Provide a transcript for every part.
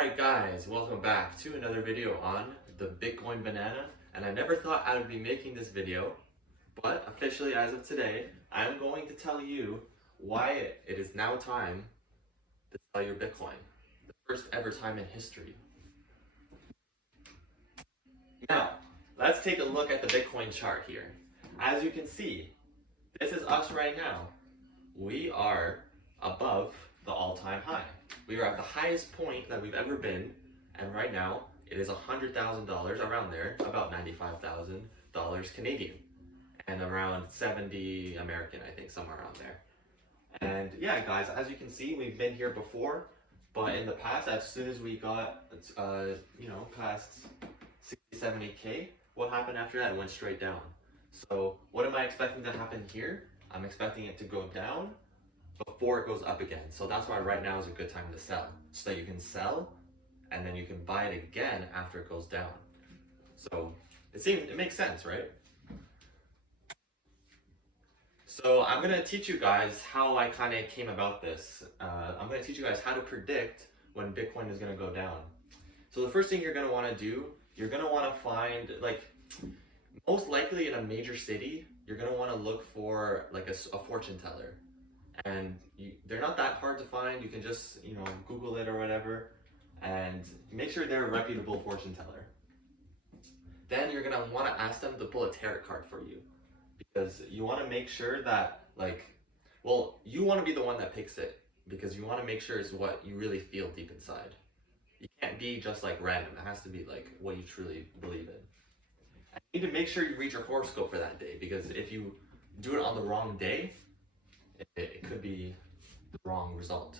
Alright guys, welcome back to another video on the Bitcoin banana. And I never thought I would be making this video, but officially as of today, I'm going to tell you why it is now time to sell your Bitcoin. The first ever time in history. Now, let's take a look at the Bitcoin chart here. As you can see, this is us right now. We are above the all-time high. We are at the highest point that we've ever been, and right now it is $100,000 around there, about $95,000 Canadian, and around 70 American, I think, somewhere around there. And yeah, guys, as you can see, we've been here before, but in the past, as soon as we got, past 60, 70K, what happened after that? It went straight down. So what am I expecting to happen here? I'm expecting it to go down before it goes up again. So that's why right now is a good time to sell, so that you can sell and then you can buy it again after it goes down. So it makes sense, right? So I'm gonna teach you guys how I kind of came about this. I'm gonna teach you guys how to predict when Bitcoin is gonna go down. So the first thing you're gonna wanna do, you're gonna wanna find, most likely in a major city, you're gonna wanna look for like a fortune teller. And they're not that hard to find. You can just, Google it or whatever, and make sure they're a reputable fortune teller. Then you're gonna want to ask them to pull a tarot card for you, because you want to make sure that, you want to be the one that picks it, because you want to make sure it's what you really feel deep inside. You can't be just random. It has to be what you truly believe in. And you need to make sure you read your horoscope for that day, because if you do it on the wrong day, it could be the wrong result.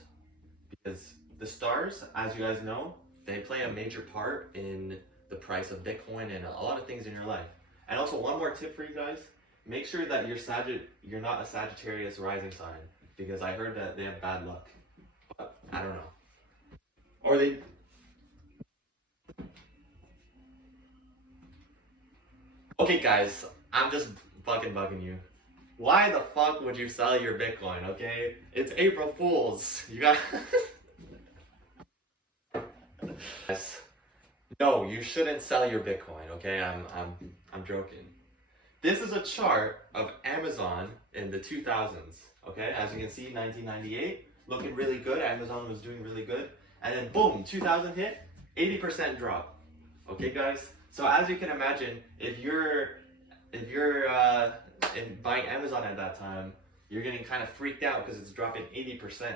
Because the stars, as you guys know, they play a major part in the price of Bitcoin and a lot of things in your life. And also, one more tip for you guys, make sure that you're not a Sagittarius rising sign, because I heard that they have bad luck. But I don't know. Or they... Okay guys, I'm just bugging you. Why the fuck would you sell your Bitcoin, okay? It's April Fools. You got... No, you shouldn't sell your Bitcoin, okay? I'm joking. This is a chart of Amazon in the 2000s, okay? As you can see, 1998, looking really good. Amazon was doing really good. And then boom, 2000 hit, 80% drop. Okay, guys? So as you can imagine, if you're buying Amazon at that time, you're getting kind of freaked out because it's dropping 80%.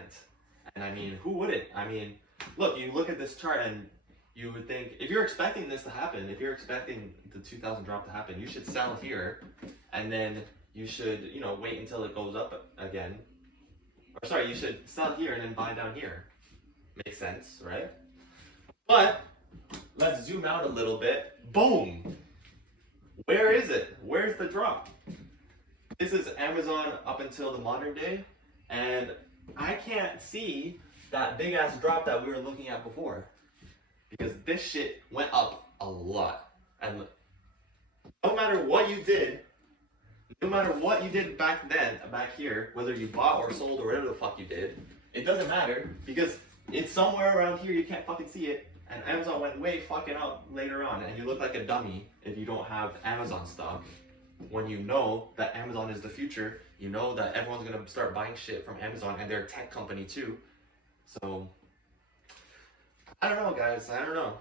And I mean, who wouldn't? I mean, look, you look at this chart and you would think, if you're expecting this to happen, if you're expecting the 2000 drop to happen, you should sell here, and then you should, wait until it goes up again. Or sorry, you should sell here and then buy down here. Makes sense, right? But let's zoom out a little bit. Boom! Where is it? Where's the drop? This is Amazon up until the modern day, and I can't see that big ass drop that we were looking at before, because this shit went up a lot. And no matter what you did back then, back here, whether you bought or sold or whatever the fuck you did, it doesn't matter, because it's somewhere around here, you can't fucking see it. And Amazon went way fucking up later on, and you look like a dummy if you don't have Amazon stock. When you know that Amazon is the future, you know that everyone's gonna start buying shit from Amazon, and they're a tech company too. So, I don't know, guys, I don't know.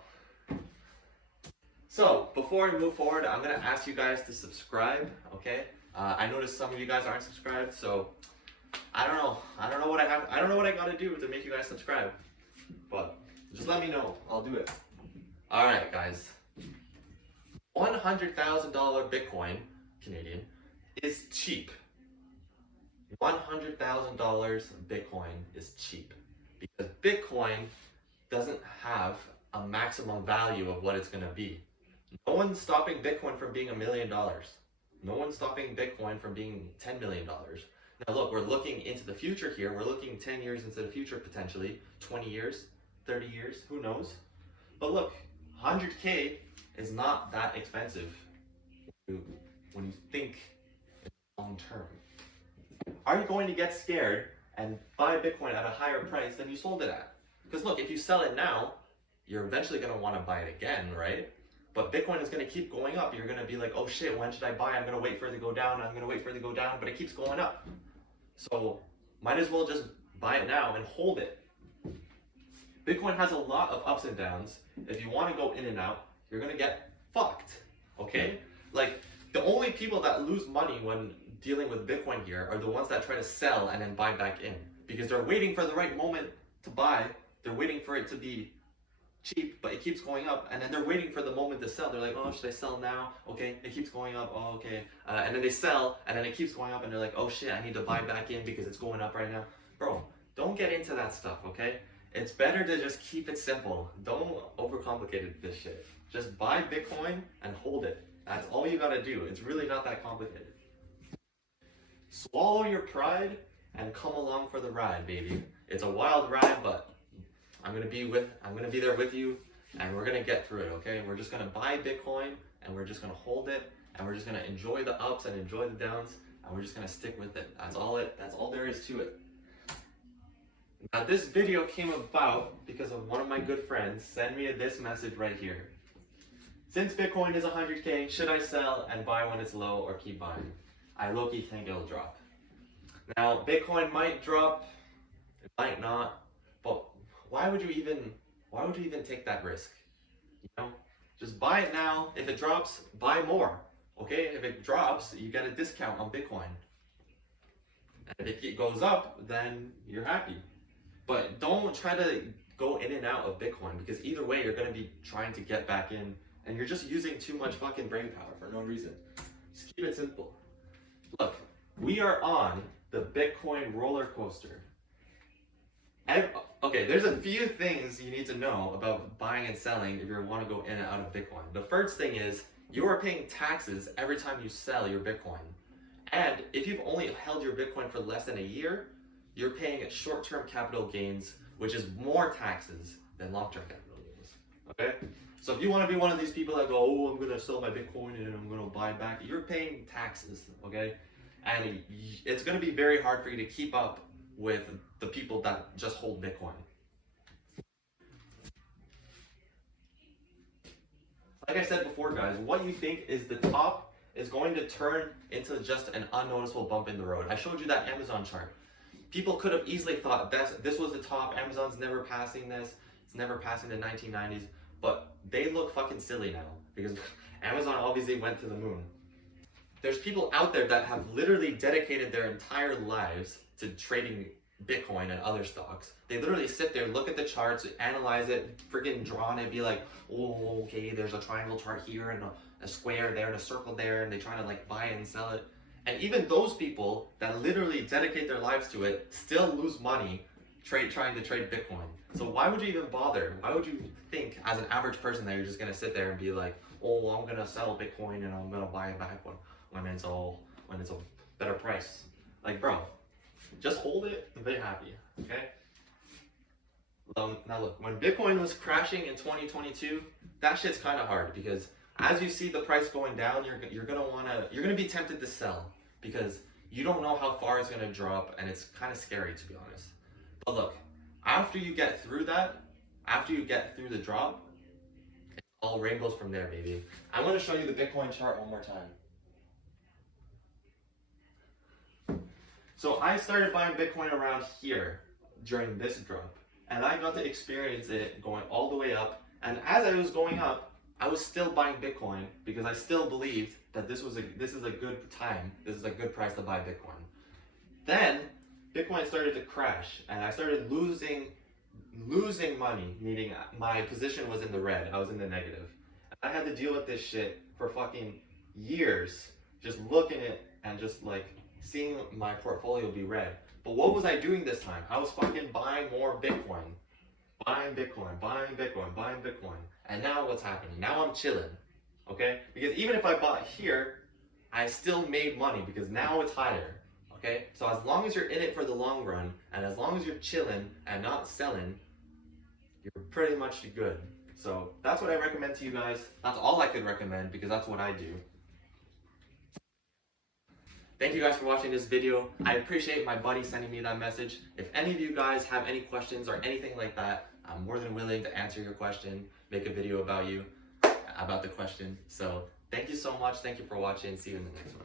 So, before I move forward, I'm gonna ask you guys to subscribe, okay? I noticed some of you guys aren't subscribed, so I don't know what I gotta do to make you guys subscribe. But just let me know, I'll do it. Alright, guys. $100,000 Bitcoin, Canadian, is cheap. $100,000 Bitcoin is cheap, because Bitcoin doesn't have a maximum value of what it's going to be. No one's stopping Bitcoin from being $1 million. No one's stopping Bitcoin from being $10 million. Now look, we're looking into the future here. We're looking 10 years into the future, potentially 20 years, 30 years, who knows? But look, 100K is not that expensive when you think long term. Are you going to get scared and buy Bitcoin at a higher price than you sold it at? Because look, if you sell it now, you're eventually going to want to buy it again, right? But Bitcoin is going to keep going up. You're going to be like, oh shit, when should I buy? I'm going to wait for it to go down. I'm going to wait for it to go down, but it keeps going up. So might as well just buy it now and hold it. Bitcoin has a lot of ups and downs. If you want to go in and out, you're going to get fucked, okay? Like, the only people that lose money when dealing with Bitcoin here are the ones that try to sell and then buy back in. Because they're waiting for the right moment to buy. They're waiting for it to be cheap, but it keeps going up, and then they're waiting for the moment to sell. They're like, oh, should I sell now? Okay, it keeps going up. Oh, okay. And then they sell, and then it keeps going up, and they're like, oh shit, I need to buy back in because it's going up right now. Bro, don't get into that stuff, okay? It's better to just keep it simple. Don't overcomplicate this shit. Just buy Bitcoin and hold it. That's all you gotta do. It's really not that complicated. Swallow your pride and come along for the ride, baby. It's a wild ride, but I'm gonna be there with you, and we're gonna get through it, okay? We're just gonna buy Bitcoin, and we're just gonna hold it, and we're just gonna enjoy the ups and enjoy the downs, and we're just gonna stick with it. That's all there is to it. Now this video came about because of one of my good friends sent me this message right here. Since Bitcoin is 100K, should I sell and buy when it's low or keep buying? I low-key think it'll drop. Now Bitcoin might drop, it might not, but why would you even take that risk? You know, just buy it now. If it drops, buy more. Okay, if it drops, you get a discount on Bitcoin. And if it goes up, then you're happy. But don't try to go in and out of Bitcoin, because either way, you're gonna be trying to get back in, and you're just using too much fucking brain power for no reason. Just keep it simple. Look, we are on the Bitcoin roller coaster. Okay, there's a few things you need to know about buying and selling if you want to go in and out of Bitcoin. The first thing is you are paying taxes every time you sell your Bitcoin. And if you've only held your Bitcoin for less than a year, you're paying short-term capital gains, which is more taxes than long-term capital gains. Okay? So if you want to be one of these people that go, oh, I'm going to sell my Bitcoin and I'm going to buy back, you're paying taxes, okay? And it's going to be very hard for you to keep up with the people that just hold Bitcoin. Like I said before, guys, what you think is the top is going to turn into just an unnoticeable bump in the road. I showed you that Amazon chart. People could have easily thought this was the top, Amazon's never passing this, it's never passing the 1990s, but they look fucking silly now because Amazon obviously went to the moon. There's people out there that have literally dedicated their entire lives to trading Bitcoin and other stocks. They literally sit there, look at the charts, analyze it, freaking draw on it, be like, oh, okay, there's a triangle chart here and a square there and a circle there, and they try to like buy it and sell it. And even those people that literally dedicate their lives to it still lose money trying to trade Bitcoin. So why would you even bother? Why would you think as an average person that you're just gonna sit there and be like, oh, I'm gonna sell Bitcoin and I'm gonna buy it back when it's a better price? Like, bro, just hold it and be happy, okay? Now look, when Bitcoin was crashing in 2022, that shit's kind of hard because as you see the price going down, you're gonna be tempted to sell because you don't know how far it's gonna drop, and it's kind of scary, to be honest. But look, after you get through that, after you get through the drop, it's all rainbows from there, baby. I'm gonna show you the Bitcoin chart one more time. So I started buying Bitcoin around here during this drop, and I got to experience it going all the way up. And as I was going up, I was still buying Bitcoin because I still believed that this is a good time, this is a good price to buy Bitcoin. Then Bitcoin started to crash, and I started losing money, meaning my position was in the red, I was in the negative. I had to deal with this shit for fucking years, just looking at it and just like seeing my portfolio be red. But what was I doing this time? I was fucking buying more Bitcoin. Buying Bitcoin, buying Bitcoin, buying Bitcoin. And now what's happening? Now I'm chilling, okay? Because even if I bought here, I still made money because now it's higher, okay? So as long as you're in it for the long run, and as long as you're chilling and not selling, you're pretty much good. So that's what I recommend to you guys. That's all I could recommend because that's what I do. Thank you guys for watching this video. I appreciate my buddy sending me that message. If any of you guys have any questions or anything like that, I'm more than willing to answer your question, make a video about the question. So thank you so much. Thank you for watching. See you in the next one.